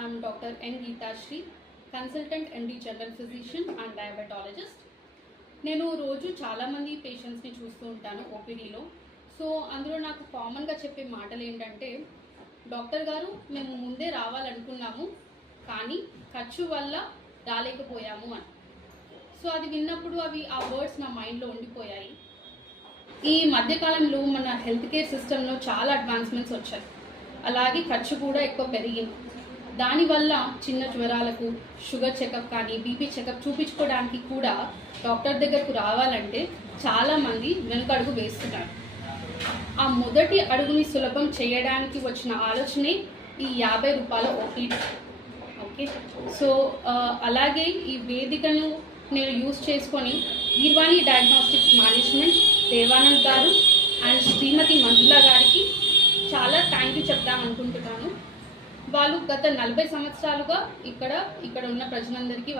I'm Dr. N. Geeta Shri, Consultant MD General Physician and Diabetologist. నేను రోజు చాలామంది పేషెంట్స్ని చూస్తూ ఉంటాను ఓపీడీలో. సో అందులో నాకు కామన్గా చెప్పే మాటలు ఏంటంటే, డాక్టర్ గారు మేము ముందే రావాలనుకున్నాము కానీ ఖర్చు వల్ల రాలేకపోయాము అని. సో అది విన్నప్పుడు ఆ వర్డ్స్ నా మైండ్లో ఉండిపోయాయి. ఈ మధ్యకాలంలో మన హెల్త్ కేర్ సిస్టంలో చాలా అడ్వాన్స్మెంట్స్ వచ్చాయి, అలాగే ఖర్చు కూడా ఎక్కువ పెరిగింది. దానివల్ల చిన్న జ్వరాలకు షుగర్ చెకప్ కానీ బీపీ చెకప్ చూపించుకోవడానికి కూడా డాక్టర్ దగ్గరకు రావాలంటే చాలామంది వెనుకడుగు వేస్తున్నారు. ఆ మొదటి అడుగుని సులభం చేయడానికి వచ్చిన ఆలోచనే ఈ 50 రూపాయల ఓపీడీ. ఓకే, సో అలాగే ఈ వేదికను నేను యూజ్ చేసుకొని గీర్వాణి డయాగ్నోస్టిక్స్ మేనేజ్మెంట్ దేవానంద్ గారు అండ్ శ్రీమతి మంజుల గారికి చాలా థ్యాంక్ యూ చెప్దామనుకుంటున్నాను. వాళ్ళు గత 40 సంవత్సరాలుగా ఇక్కడ ఉన్న ప్రజలందరికీ